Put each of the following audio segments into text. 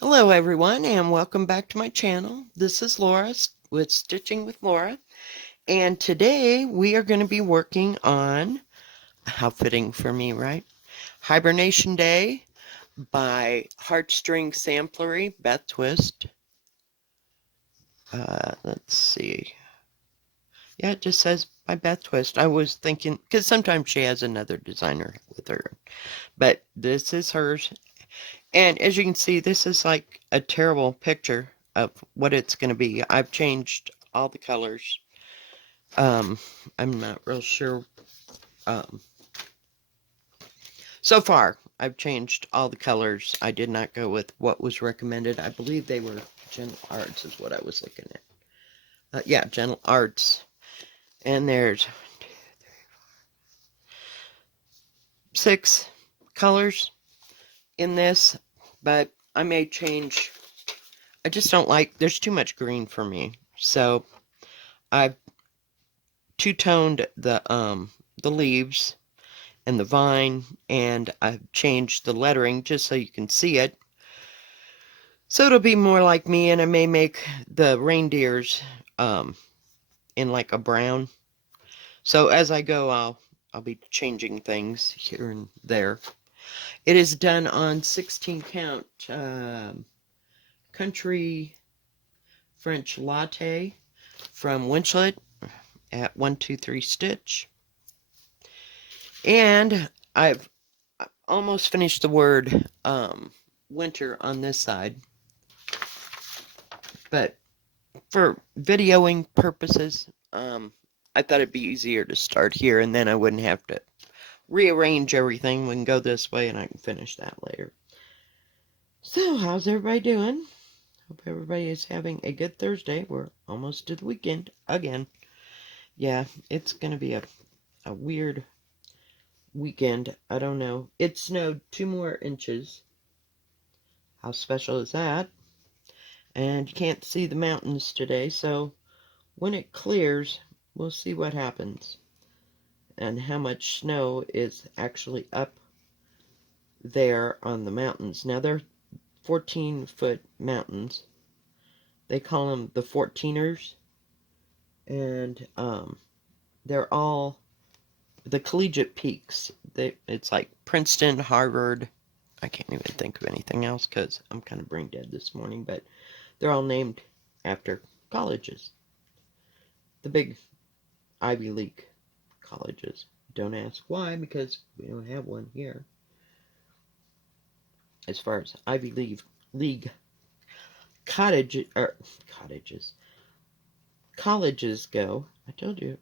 Hello everyone and welcome back to my channel. This is Laura with Stitching with Laura, and today we are going to be working on, how fitting for me, right? Hibernation Day by Heartstring Samplery, Beth Twist. Let's see. Yeah, it just says by Beth Twist. I was thinking, because sometimes she has another designer with her, but this is hers. And as you can see, this is like a terrible picture of what it's going to be. I've changed all the colors. Um, I'm not real sure. Um, so far, I've changed all the colors. I did not go with what was recommended. I believe they were Gentle Arts is what I was looking at. Yeah, Gentle Arts. And there's 6 colors in this, but I may change. I just don't like, there's too much green for me. So I've two-toned the leaves and the vine, and I've changed the lettering just so you can see it. So it'll be more like me, and I may make the reindeers in like a brown. So as I go, I'll be changing things here and there. It is done on 16 count country French latte from Winchlet at 123 Stitch. And I've almost finished the word winter on this side, but for videoing purposes, I thought it'd be easier to start here, and then I wouldn't have to rearrange everything. We can go this way and I can finish that later. So how's everybody doing? Hope everybody is having a good Thursday. We're almost to the weekend again. Yeah, it's gonna be a weird weekend. I don't know. It snowed 2 more inches. How special is that? And you can't see the mountains today, so when it clears, we'll see what happens and how much snow is actually up there on the mountains. Now, they're 14-foot mountains. They call them the 14ers, and they're all the collegiate peaks. It's like Princeton, Harvard. I can't even think of anything else because I'm kind of brain dead this morning, but they're all named after colleges. The big Ivy League colleges. Don't ask why, because we don't have one here. As far as Ivy League cottages colleges go, I told you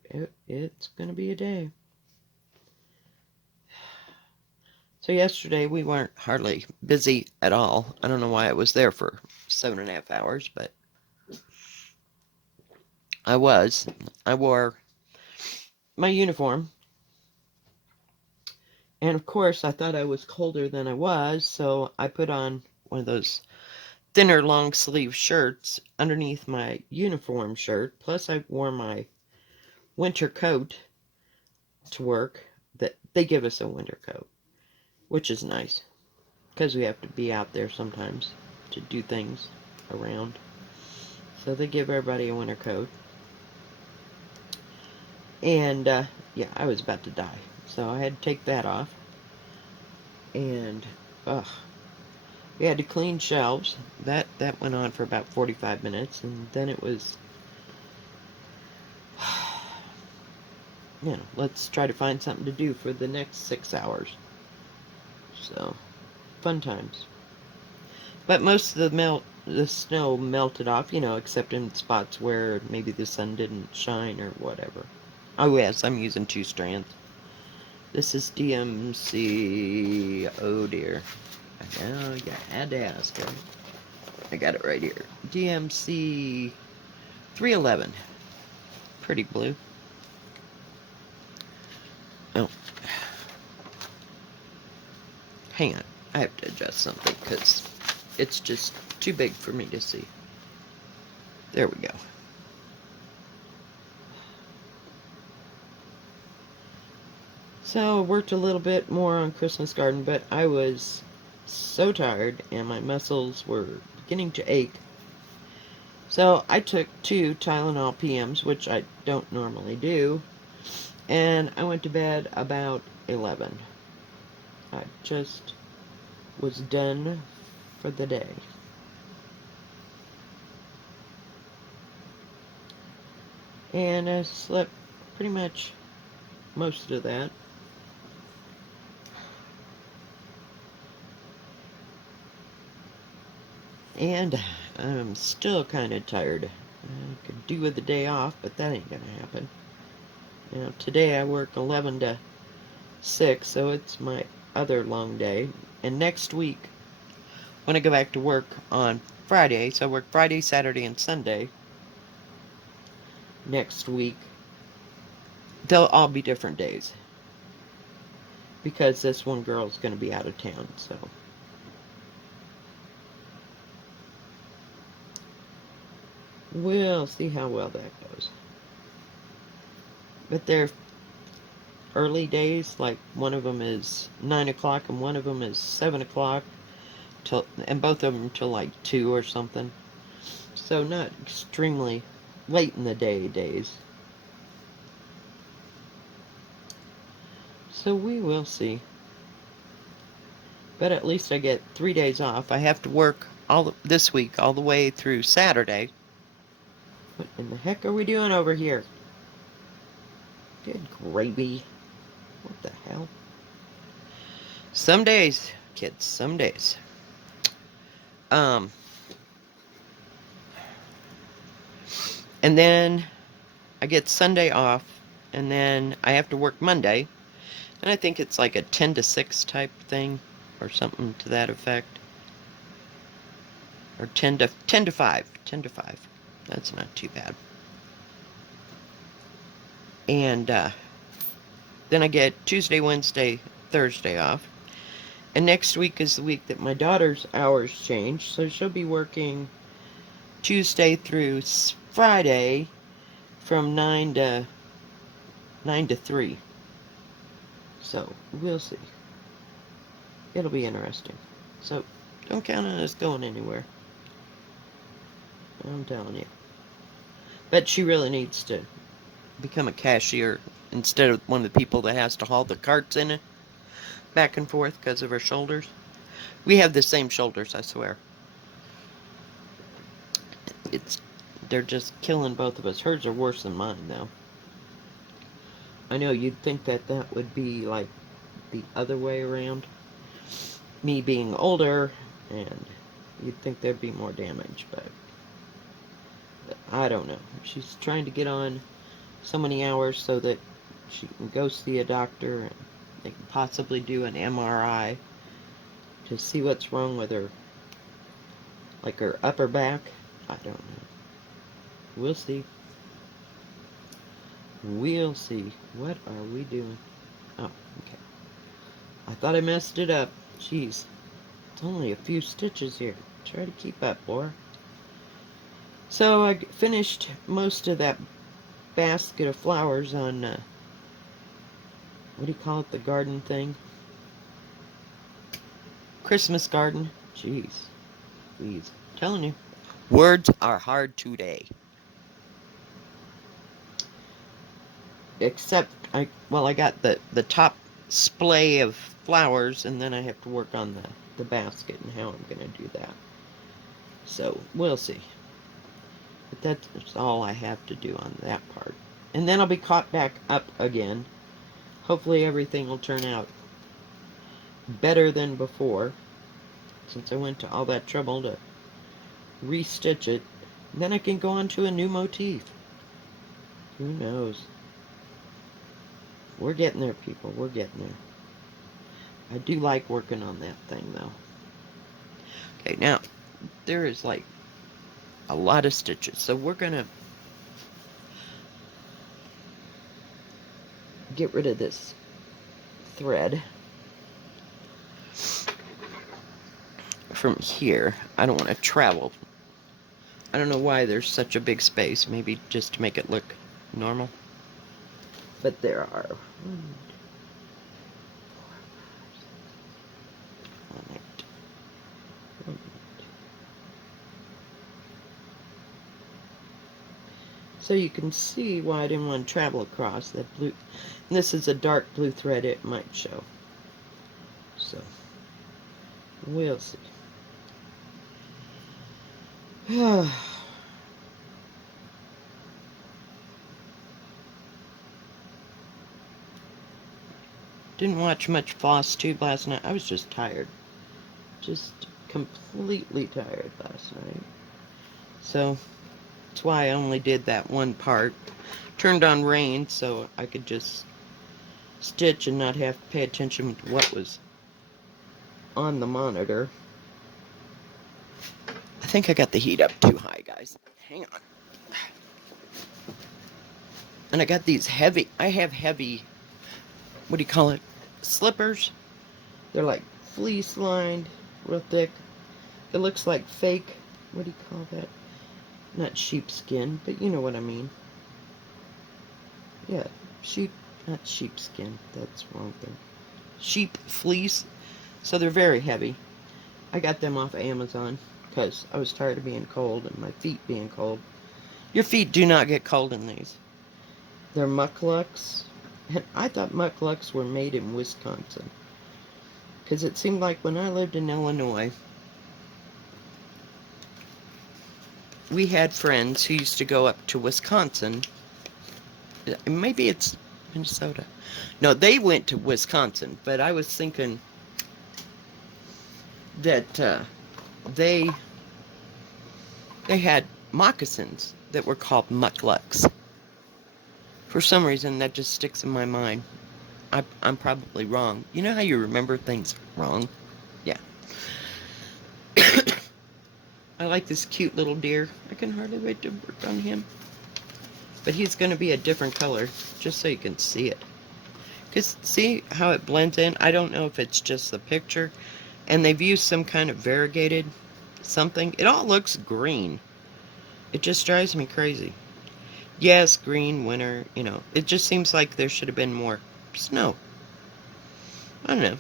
it's going to be a day. So yesterday we weren't hardly busy at all. I don't know why I was there for 7.5 hours, but I was. I wore my uniform. And of course, I thought I was colder than I was, so I put on one of those thinner long sleeve shirts underneath my uniform shirt. Plus, I wore my winter coat to work. That they give us a winter coat, which is nice because we have to be out there sometimes to do things around. So they give everybody a winter coat. And yeah, I was about to die, so I had to take that off. And ugh, we had to clean shelves. That went on for about 45 minutes, and then it was, let's try to find something to do for the next 6 hours. So, fun times. But most of the snow melted off, except in spots where maybe the sun didn't shine or whatever. Oh yes, I'm using 2 strands. This is DMC. Oh dear. I know you had to ask, right? I got it right here. DMC 311. Pretty blue. Oh. Hang on. I have to adjust something because it's just too big for me to see. There we go. So I worked a little bit more on Christmas Garden, but I was so tired and my muscles were beginning to ache. So I took 2 Tylenol PMs, which I don't normally do, and I went to bed about 11. I just was done for the day. And I slept pretty much most of that. And I'm still kind of tired. I could do with the day off, but that ain't gonna happen. Today I work 11 to 6, so it's my other long day. And next week, when I go back to work on Friday, so I work Friday, Saturday, and Sunday, next week, they'll all be different days. Because this one girl's going to be out of town, so. We'll see how well that goes. But they're early days, like one of them is 9 o'clock and one of them is 7 o'clock, and both of them till like 2 or something. So not extremely late in the day days. So we will see. But at least I get 3 days off. I have to work this week all the way through Saturday. What in the heck are we doing over here? Good gravy. What the hell? Some days, kids, some days. And then I get Sunday off, and then I have to work Monday. And I think it's like a 10 to 6 type thing, or something to that effect. Or 10 to 5. 10 to 5. That's not too bad. And then I get Tuesday, Wednesday, Thursday off. And next week is the week that my daughter's hours change, so she'll be working Tuesday through Friday from 9 to 3. So, we'll see. It'll be interesting. So, don't count on us going anywhere. I'm telling you. But she really needs to become a cashier instead of one of the people that has to haul the carts in it back and forth because of her shoulders. We have the same shoulders, I swear. They're just killing both of us. Hers are worse than mine, though. I know you'd think that would be like the other way around. Me being older, and you'd think there'd be more damage, but I don't know. She's trying to get on so many hours so that she can go see a doctor and they can possibly do an MRI to see what's wrong with her, like her upper back. I don't know. We'll see. We'll see. What are we doing? Oh, okay. I thought I messed it up. Jeez. It's only a few stitches here. Try to keep up, Laura. So I finished most of that basket of flowers on, what do you call it, the garden thing? Christmas garden. Jeez. Please. I'm telling you. Words are hard today. Except, I got the top splay of flowers, and then I have to work on the basket and how I'm going to do that. So, we'll see. But that's all I have to do on that part. And then I'll be caught back up again. Hopefully everything will turn out better than before, since I went to all that trouble to restitch it. And then I can go on to a new motif. Who knows? We're getting there, people. We're getting there. I do like working on that thing, though. Okay, now, there is, like, a lot of stitches. So we're going to get rid of this thread from here. I don't want to travel. I don't know why there's such a big space. Maybe just to make it look normal. But there are 1, 2, 3, 4, 5, 6, 7, 8, So you can see why I didn't want to travel across that blue. And this is a dark blue thread, it might show. So, we'll see. Didn't watch much Floss Tube last night. I was just tired. Just completely tired last night. So, that's why I only did that one part. Turned on rain so I could just stitch and not have to pay attention to what was on the monitor. I think I got the heat up too high, guys. Hang on. And I got these heavy, I have heavy, what do you call it? Slippers. They're like fleece lined, real thick. It looks like fake, what do you call that? Not sheepskin, but you know what I mean. Yeah, not sheepskin, that's the wrong thing. Sheep fleece. So they're very heavy. I got them off Amazon because I was tired of being cold and my feet being cold. Your feet do not get cold in these. They're mucklucks. And I thought mucklucks were made in Wisconsin. Because it seemed like when I lived in Illinois, we had friends who used to go up to Wisconsin. Maybe it's Minnesota. No, they went to Wisconsin, but I was thinking that they had moccasins that were called mucklucks. For some reason, that just sticks in my mind. I'm probably wrong. You know how you remember things wrong? Yeah. I like this cute little deer. I can hardly wait to work on him. But he's going to be a different color, just so you can see it. Because see how it blends in? I don't know if it's just the picture. And they've used some kind of variegated something. It all looks green. It just drives me crazy. Yes, green, winter, you know. It just seems like there should have been more snow. I don't know.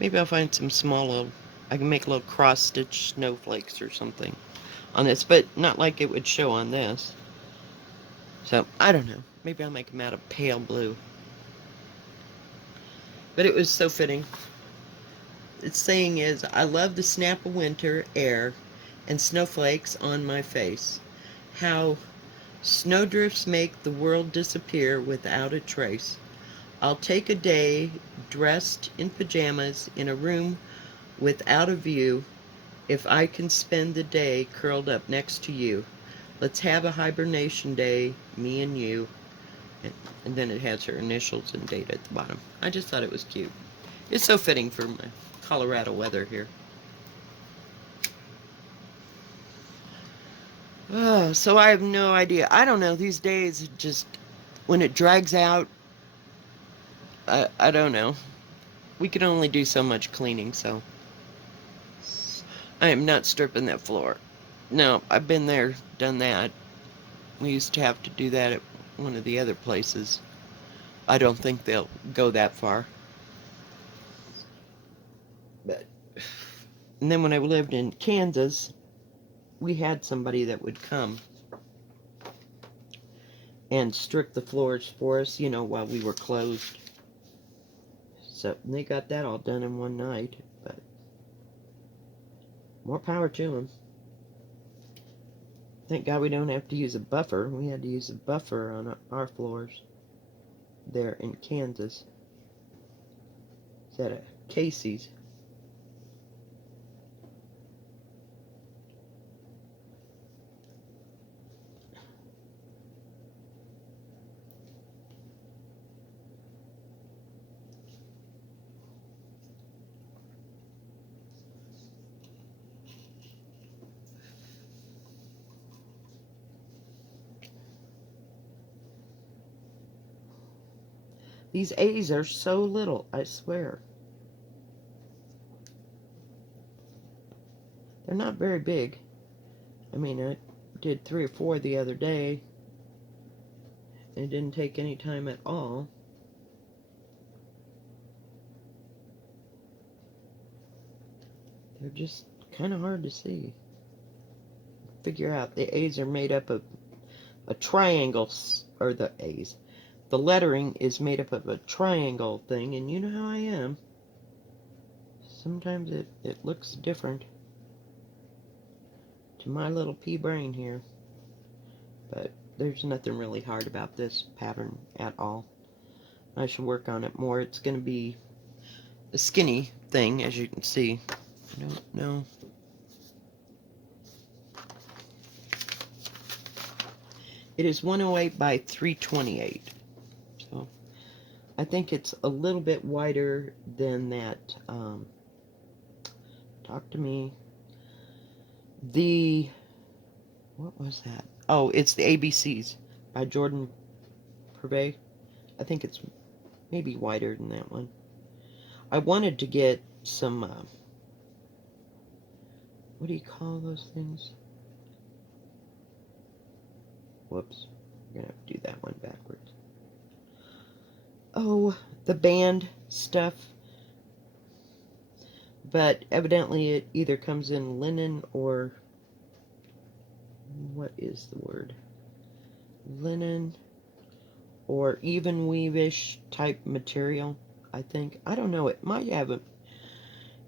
Maybe I'll find some small little... I can make little cross-stitch snowflakes or something on this. But not like it would show on this. So, I don't know. Maybe I'll make them out of pale blue. But it was so fitting. Its saying is, I love the snap of winter air and snowflakes on my face. How snowdrifts make the world disappear without a trace. I'll take a day dressed in pajamas in a room without a view if I can spend the day curled up next to you. Let's have a hibernation day, me and you. And then it has her initials and date at the bottom. I just thought it was cute. It's so fitting for my Colorado weather here. Oh, so I have no idea. I don't know. These days, just when it drags out, I don't know. We can only do so much cleaning, so I am not stripping that floor. No, I've been there, done that. We used to have to do that at one of the other places. I don't think they'll go that far. But, and then when I lived in Kansas, we had somebody that would come and strip the floors for us, you know, while we were closed. So they got that all done in one night, but more power to them. Thank God we don't have to use a buffer. We had to use a buffer on our floors there in Kansas. It's at a Casey's. These A's are so little, I swear. They're not very big. I mean, I did 3 or 4 the other day. It didn't take any time at all. They're just kind of hard to see. Figure out the A's are made up of a triangle, or the A's. The lettering is made up of a triangle thing, and you know how I am. Sometimes it looks different to my little pea brain here. But there's nothing really hard about this pattern at all. I should work on it more. It's going to be a skinny thing, as you can see. No. It is 108 by 328. So I think it's a little bit wider than that. Talk to me. What was that? Oh, it's the ABCs by Jordan Purvey. I think it's maybe wider than that one. I wanted to get some, what do you call those things? Whoops. We're going to have to do that one backwards. Oh, the band stuff. But evidently it either comes in linen or, what is the word? Linen or even weave-ish type material, I think. I don't know. It might have a,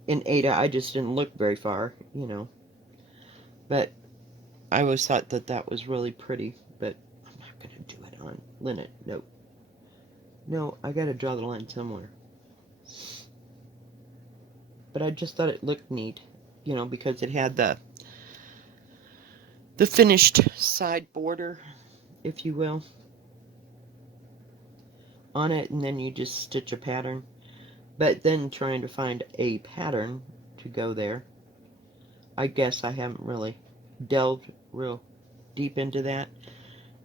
in Ada. I just didn't look very far, you know. But I always thought that that was really pretty. But I'm not going to do it on linen. No. No, I got to draw the line somewhere. But I just thought it looked neat, you know, because it had the finished side border, if you will, on it, and then you just stitch a pattern. But then trying to find a pattern to go there, I guess I haven't really delved real deep into that.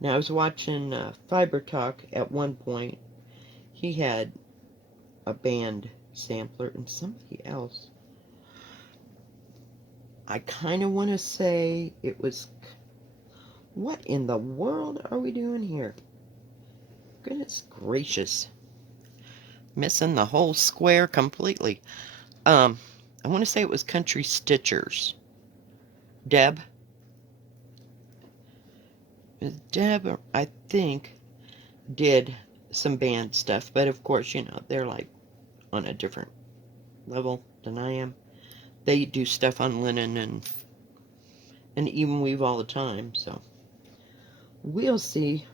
Now, I was watching Fiber Talk at one point. He had a band sampler, and somebody else, I kind of want to say it was, what in the world are we doing here? Goodness gracious. Missing the whole square completely. I want to say it was Country Stitchers. Deb, I think, did some band stuff, but of course, you know, they're like on a different level than I am. They do stuff on linen and even weave all the time, so we'll see.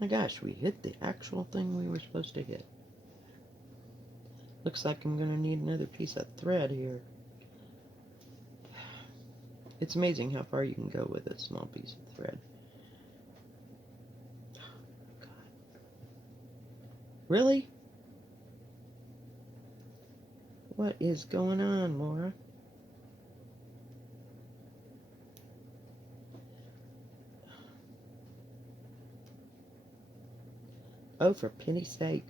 My gosh, we hit the actual thing we were supposed to hit. Looks like I'm going to need another piece of thread here. It's amazing how far you can go with a small piece of thread. Oh, God. Really? What is going on, Laura? Oh, for pity's sake.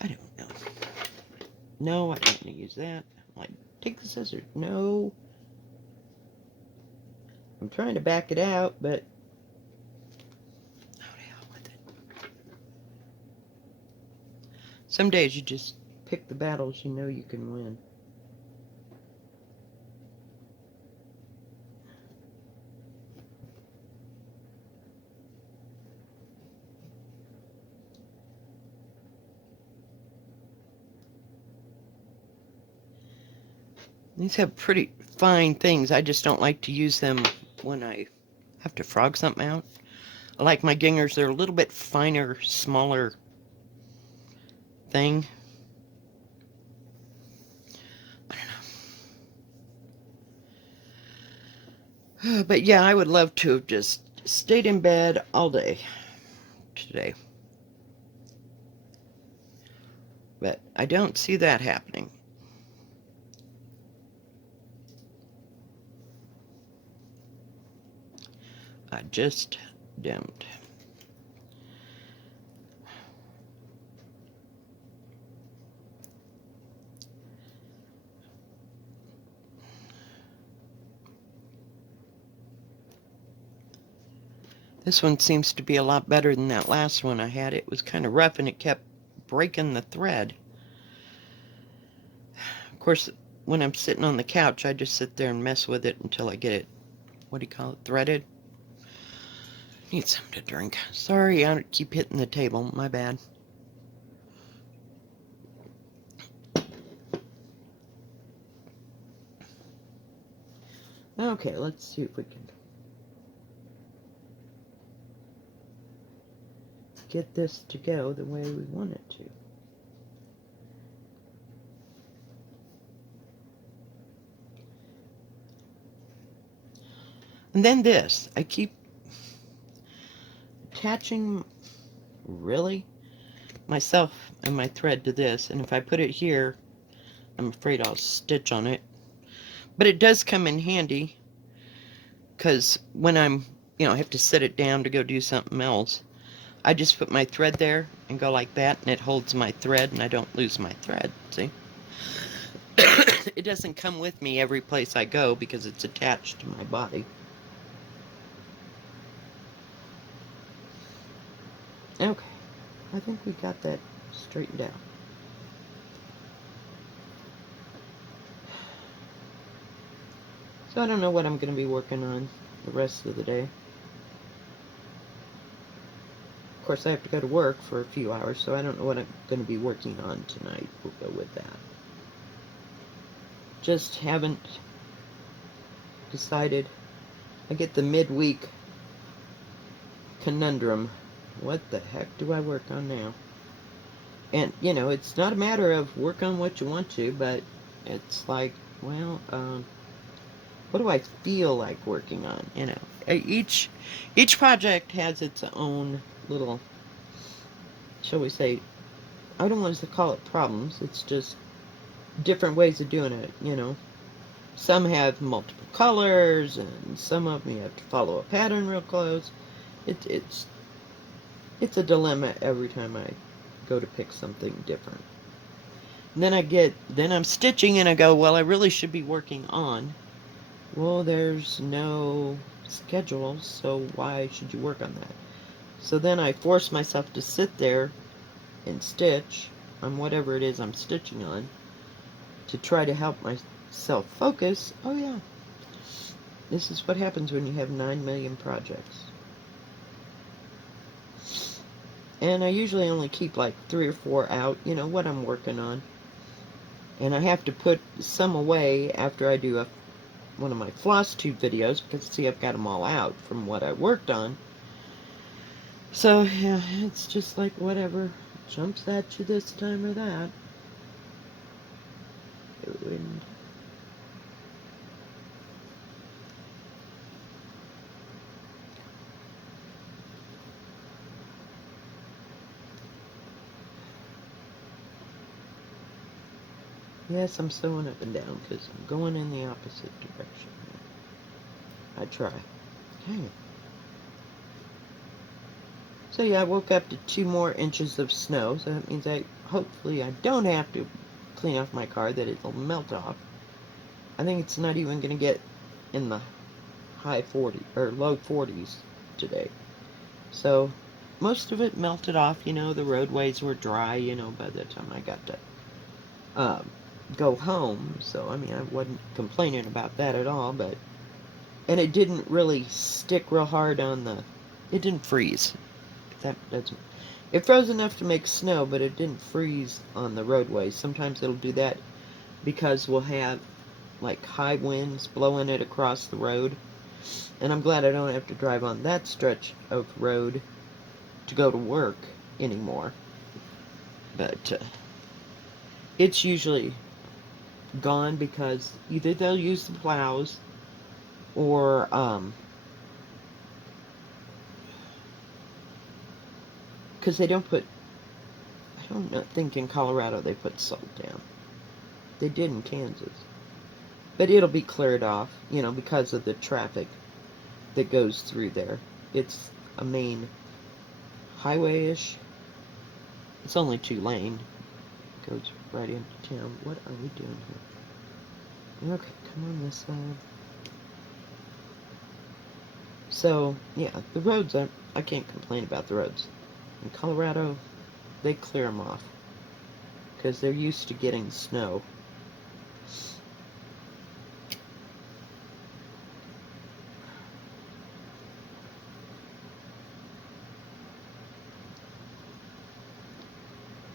I don't know. No, I don't want to use that. I'm like, take the scissors. No. I'm trying to back it out, but oh, the hell with it. Some days you just pick the battles you know you can win. These have pretty fine things. I just don't like to use them when I have to frog something out. I like my gingers. They're a little bit finer, smaller thing. I don't know. But yeah, I would love to have just stayed in bed all day today. But I don't see that happening. I just don't. This one seems to be a lot better than that last one I had. It was kind of rough and it kept breaking the thread. Of course, when I'm sitting on the couch, I just sit there and mess with it until I get it, what do you call it, threaded? Need something to drink. Sorry, I keep hitting the table. My bad. Okay, let's see if we can get this to go the way we want it to. And then this. I keep attaching, really, myself and my thread to this, and if I put it here, I'm afraid I'll stitch on it. But it does come in handy, because when I'm, I have to set it down to go do something else, I just put my thread there and go like that, and it holds my thread, and I don't lose my thread, see? It doesn't come with me every place I go because it's attached to my body. Okay, I think we got that straightened out. So I don't know what I'm going to be working on the rest of the day. Of course, I have to go to work for a few hours, so I don't know what I'm going to be working on tonight. We'll go with that. Just haven't decided. I get the midweek conundrum. What the heck do I work on now? And, it's not a matter of work on what you want to, but it's like, well, what do I feel like working on? Each project has its own little, shall we say, I don't want to call it problems. It's just different ways of doing it. Some have multiple colors, and some of them you have to follow a pattern real close. It's a dilemma every time I go to pick something different. And then I'm stitching and I go, well, I really should be working on. Well, there's no schedule, so why should you work on that? So then I force myself to sit there and stitch on whatever it is I'm stitching on to try to help myself focus. Oh yeah, this is what happens when you have 9 million projects. And I usually only keep like 3 or 4 out, what I'm working on. And I have to put some away after I do one of my floss tube videos, because see, I've got them all out from what I worked on. So yeah, it's just like whatever jumps at you this time or that. And yes, I'm sewing up and down because I'm going in the opposite direction. I try. Dang it. So yeah, I woke up to 2 more inches of snow, so that means hopefully I don't have to clean off my car, that it'll melt off. I think it's not even going to get in the high 40s or low 40s today. So most of it melted off, the roadways were dry, by the time I got to go home. So, I mean, I wasn't complaining about that at all, and it didn't really stick real hard it didn't freeze. It froze enough to make snow, but it didn't freeze on the roadways. Sometimes it'll do that because we'll have like high winds blowing it across the road. And I'm glad I don't have to drive on that stretch of road to go to work anymore. But it's usually gone because either they'll use the plows or because they don't put, I don't think in Colorado they put salt down. They did in Kansas. But it'll be cleared off, because of the traffic that goes through there. It's a main highway-ish. It's only 2-lane. It goes right into town. What are we doing here? Okay, come on this side. So, yeah, the roads, I can't complain about the roads. In Colorado, they clear them off because they're used to getting snow.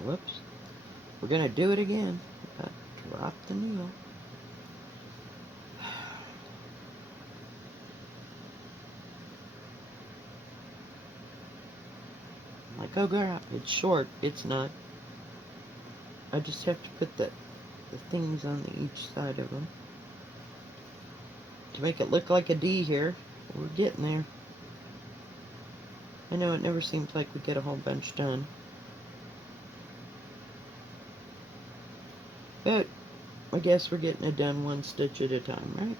Whoops. We're gonna do it again. Drop the needle. I'm like, oh girl, it's short. It's not. I just have to put the things on each side of them to make it look like a D here. We're getting there. I know it never seems like we get a whole bunch done. But I guess we're getting it done one stitch at a time, right?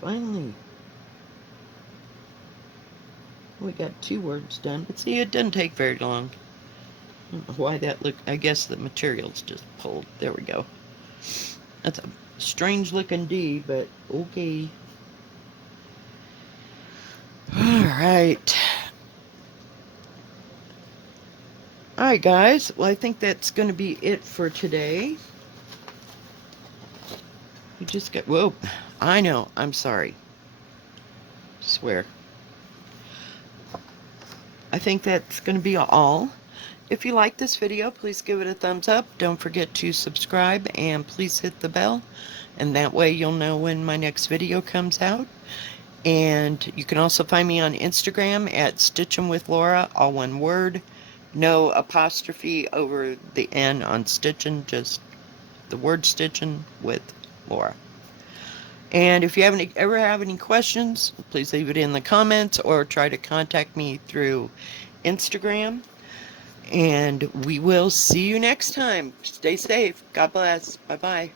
Finally. We got 2 words done. But see, it doesn't take very long. I don't know why that looked. I guess the material's just pulled. There we go. That's a strange looking D, but okay. Alright. Alright, guys. Well, I think that's going to be it for today. You just got. Whoa. I know. I'm sorry. Swear. I think that's going to be all. If you like this video, please give it a thumbs up. Don't forget to subscribe and please hit the bell. And that way you'll know when my next video comes out. And you can also find me on Instagram at Stitchin with Laura, all one word. No apostrophe over the N on Stitchin, just the word Stitchin with Laura. And if you ever have any questions, please leave it in the comments or try to contact me through Instagram. And we will see you next time. Stay safe. God bless. Bye-bye.